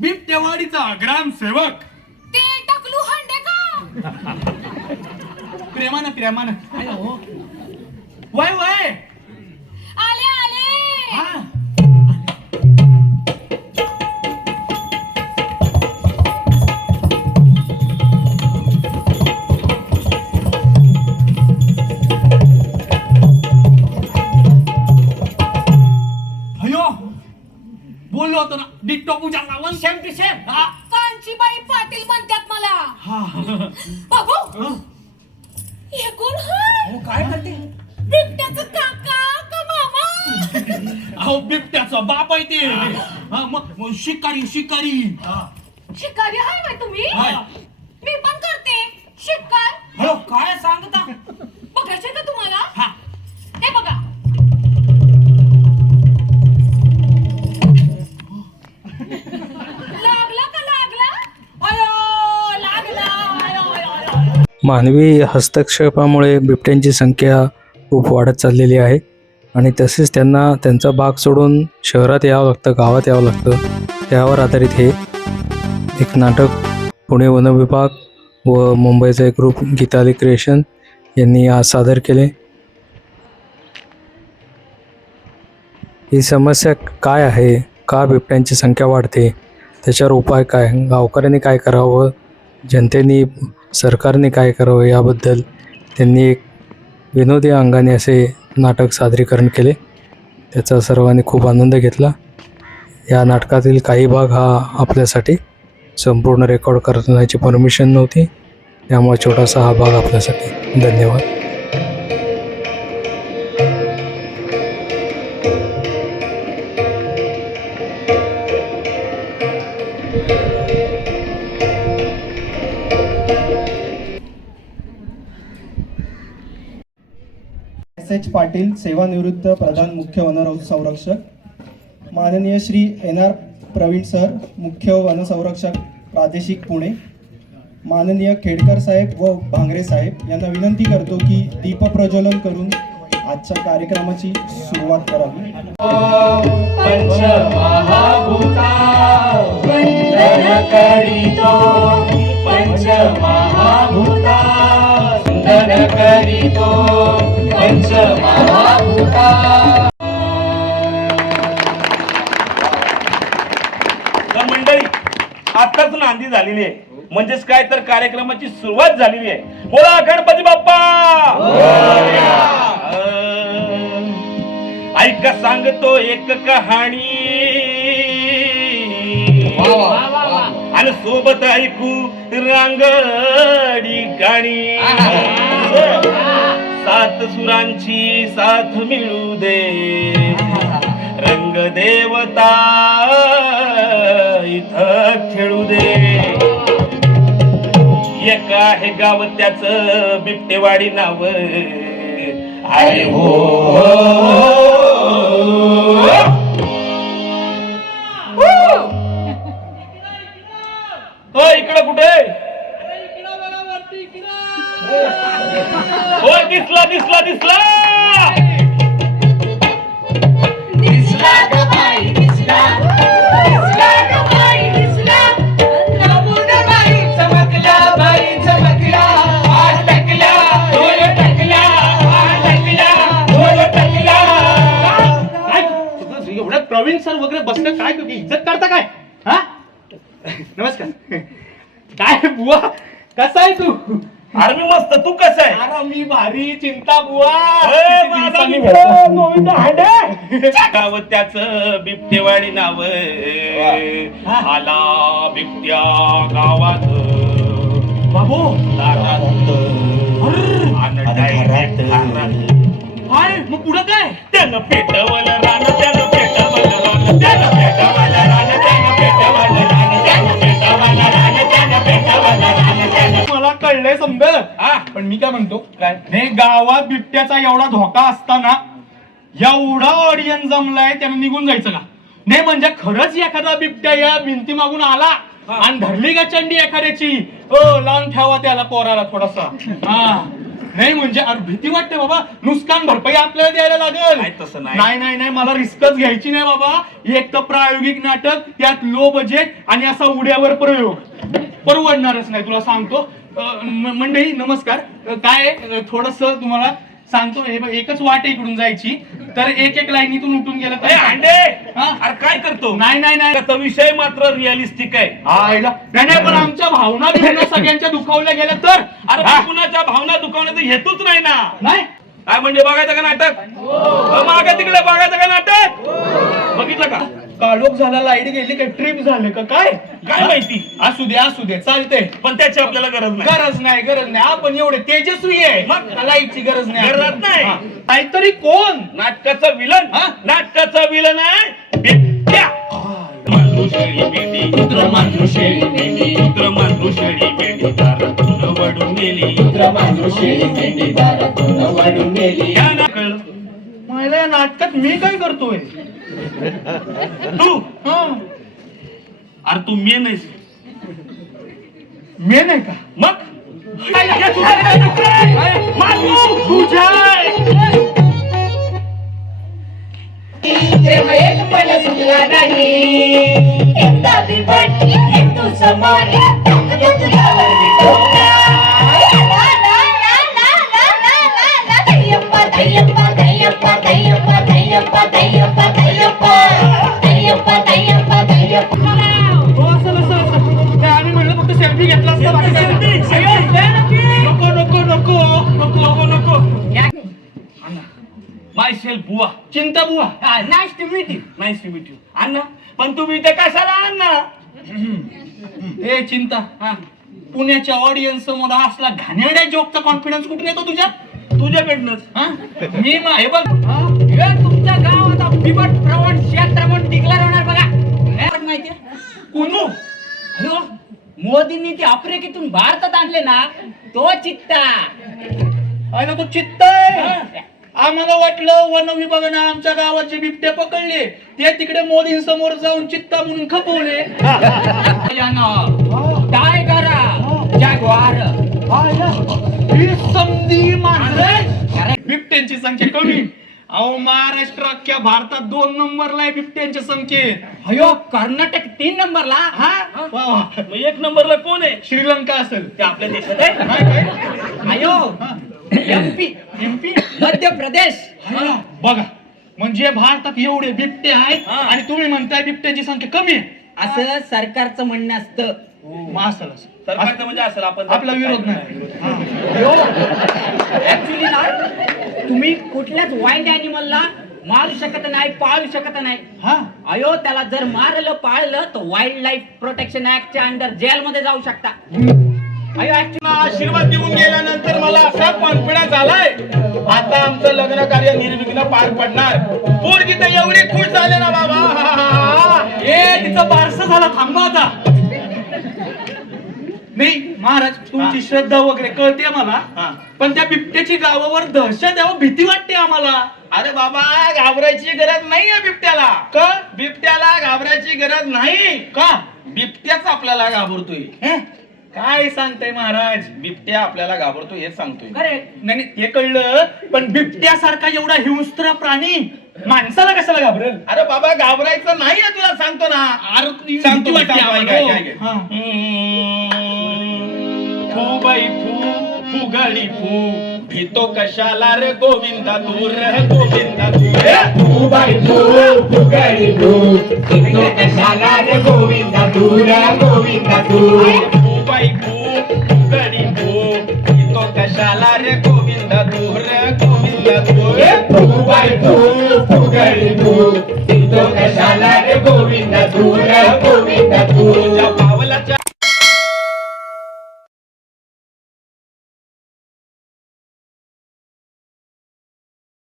बिबटेवाडीचा ग्रामसेवक ते टकलू हांडे का? प्रेमानं प्रेमानं. वय वय. आले आले. हा. अयो बोललो होतो ना डिट्टो पूजा लावून. सेम टू सेम हा. कांचीबाई पाटील म्हणतात मला. हा बघू. हे. कोण हाय? काय करते? बिबट्याचं काका का मामा? अहो बिबट्याचा बाप आहे ते. हा, मग मग शिकारी शिकारी. शिकारी हाय बाई तुम्ही? हाय. मी पण करते. शिकार. हो काय सांगता? मानवी हस्तक्षेपामुळे बिबट्यांची संख्या खूप वाढत चाललेली आहे. आणि तसेच त्यांना त्यांचा भाग सोडून शहरात यावं लागतं गावात यावं लागतं. त्यावर आधारित हे एक नाटक पुणे वन विभाग व मुंबईचा एक ग्रुप गीताली क्रिएशन यांनी आज सादर केले. ही समस्या काय आहे? का बिबट्यांची संख्या वाढते? त्याच्यावर उपाय काय? गावकऱ्यांनी काय करावं? जनतेने सरकारने काय करावं याबद्दल त्यांनी एक विनोदी अंगाने असे नाटक सादरीकरण केले. त्याचा सर्वांनी खूप आनंद घेतला. या नाटकातील काही भाग हा आपल्यासाठी संपूर्ण रेकॉर्ड करण्याची परमिशन नव्हती. त्यामुळे छोटासा हा भाग आपल्यासाठी. धन्यवाद. एस एच पाटील सेवानिवृत्त प्रधान मुख्य वन संरक्षक माननीय Shri N R Praveen sir मुख्य वन संरक्षक प्रादेशिक पुणे. माननीय खेडकर साहेब व भांगरे साहेब यांना विनंती करतो की दीप प्रज्वलन करून आजच्या कार्यक्रमाची सुरुवात करावी. पंचमहाभूता करीतो तर मंडळी आताच नांदी झालेली आहे. म्हणजेच काय तर कार्यक्रमाची सुरुवात झालेली आहे. बोला गणपती बाप्पा! ऐका सांगतो एक कहाणी. आणि सोबत ऐकू रांगडी गाणी. सात सुरांची साथ मिळू दे. रंग देवता इथं खेळू दे. एक आहे गाव त्याच बिबटेवाडी नाव. अरे हो. हो इकडं कुठे? हो दिसला दिसला दिसला! प्रवीण सर वगैरे बसलं काय तुम्ही इज्जत करता काय हा नमस्कार काय बुवा कसा आहे तू अरे मी मस्त तू कसं आहे अरे मी भारी चिंता बुवा. गाव त्याच बिबटेवाडी नाव. आला बिबट्या गावात बाबू. दारात. काय मग पुढं काय? त्यानं पेटवलं रान त्यानं पण मी काय म्हणतो काय? नाही गावात बिबट्याचा एवढा धोका असताना एवढा ऑडियन्स जमलाय त्यानं निघून जायचं का? नाही म्हणजे खरंच एखादा बिबट्या या भिंती मागून आला आणि धरली का चंडी एखाद्याची? ओ लावून ठेवा त्याला पोराला थोडासा. हा. नाही म्हणजे अरे भीती वाटते बाबा. नुकसान भरपाई आपल्याला द्यायला लागेल. नाही, तसं नाही. नाही नाही नाही मला रिस्कच घ्यायची नाही बाबा. एक तर प्रायोगिक नाटक त्यात लो बजेट आणि असा उड्यावर प्रयोग. परवडणारच नाही तुला सांगतो. मंडळी नमस्कार. काय थोडस तुम्हाला सांगतो. हे एकच वाट इकडून जायची. तर एक एक लाईनीतून उठून गेलं ए, अंडे हा? अरे काय करतो? नाही नाही नाही. त्याचा विषय मात्र रिअलिस्टिक आहे. नाही नाही पण आमच्या भावना बिवना सगळ्यांच्या दुखावल्या गेल्या तर अरे हा? कुणाच्या भावना दुखावण्याचा हेतूच नाही ना? नाही. काय म्हणजे बघायचं का नाटक? अ, मागे तिकडे बघायचं का नाटक? बघितलं का? काळोख झाला लाइट गेली काय ट्रिप झाले का काय? काय माहिती? असू दे असू दे चालते पण त्याची आपल्याला गरज नाही. गरज नाही गरज नाही. आपण एवढे तेजस्वी आहे. मग? लाईटची गरज नाही गरज नाही. हा. काहीतरी कोण? नाटकाचं विलन. हा? नाटकाचं विलन आहे? बिबट्या. दारातून वडून गेली. मला या नाटकात मी काय करतोय? तू हा अरे तू मेन आहेस मी नाही का मग या तुझं काय दुखतंय? मातू! तुझ्या प्रेम एक पण सुटला नाही एकदा बिबट तू समोर ताकद तुझ्यावर विटवला. माय सेल्फ बुवा. चिंता बुवा. Nice to meet you nice to meet you अण्णा पण तुम्ही इथे कशाला अण्णा? ए चिंता हा. पुण्याच्या ऑडियन्स समोर असला घाणेरड्या जोकचा कॉन्फिडन्स कुठून येतो तुझ्या तुझ्याकडनंच. हा? मी हे बघ तुमच्या गावात बिबट प्रवण क्षेत्र म्हणून डिक्लेअर होणार बघा. काय माहितीये? कुणू? अयो, मोदींनी ते आफ्रिकेतून भारतात आणले ना तो चित्ता. आयला तो चित्त आम्हाला वाटलं वन विभागानं आमच्या गावाचे बिबटे पकडले. ते तिकडे मोदीं समोर जाऊन चित्ता म्हणून खपवले. टायगर जॅग्वार ही समधी मांजरे बिबट्यांची संख्या कमी. अहो महाराष्ट्र अख्ख्या भारतात दोन नंबरला आहे बिबट्यांच्या संख्येत अयो कर्नाटक तीन नंबरला? हा? वा एक नंबरला कोण आहे? श्रीलंका असेल. ते आपल्या देशात आहे. काय काय? अयो एमपी एमपी मध्य प्रदेश बघा म्हणजे भारतात एवढे बिबटे आहेत हा. आणि तुम्ही म्हणताय बिबट्याची संख्या कमी आहे. असं सरकारचं म्हणणं असतं. मग असेल असं. सरकारचं म्हणजे असेल आपण आपला विरोध नाही. हा. ऍक्च्युली ना तुम्ही कुठल्याच वाईल्ड अॅनिमलला मारू शकत नाही पाळू शकत नाही. हा. अयो त्याला जर मारलं पाळलं तर वाईल्ड लाईफ प्रोटेक्शन ऍक्टच्या अंडर जेलमध्ये जाऊ शकता. आशीर्वाद देऊन गेल्यानंतर मला असा कॉन्फिडन्स आलाय. आता आमचं लग्न कार्य निर्विघ्न पार पडणार. पोरगी तर एवढी खुश झाले ना बाबा. ए तिचं बारसं झाला थांबा आता. नाही महाराज तुमची श्रद्धा वगैरे कळते मला हा. पण त्या बिबट्याची गावावर दहशत आहे हो, भीती वाटते आम्हाला. अरे बाबा घाबरायची गरज नाहीये बिबट्याला. का? बिबट्याला घाबरायची गरज नाही. का? बिबट्याच आपल्याला घाबरतोय. हे? काय सांगताय महाराज बिबट्या आपल्याला घाबरतोय हेच सांगतोय करेक्ट नाही नाही, ते कळलं पण बिबट्यासारखा एवढा हिंस्त्र प्राणी माणसाला कशाला घाबरेल अरे बाबा घाबरायचं नाहीये तुला सांगतो ना अरे ती सांगतो भीती वाटते सांगतो, ऐक, आम्हाला. ऐक, ऐक. हा. हम्म. फू बाई फू फुगडी फू भीतो कशाला रे गोविंदा दूर रे गोविंदा दूर फू बाई फू फुगडी फू भीतो कशाला रे गोविंदा दूर गोविंदा दूर कशाला रे गोविंदा दूर गोविंदा दूर फू बाई फू फुगडी फू भीतो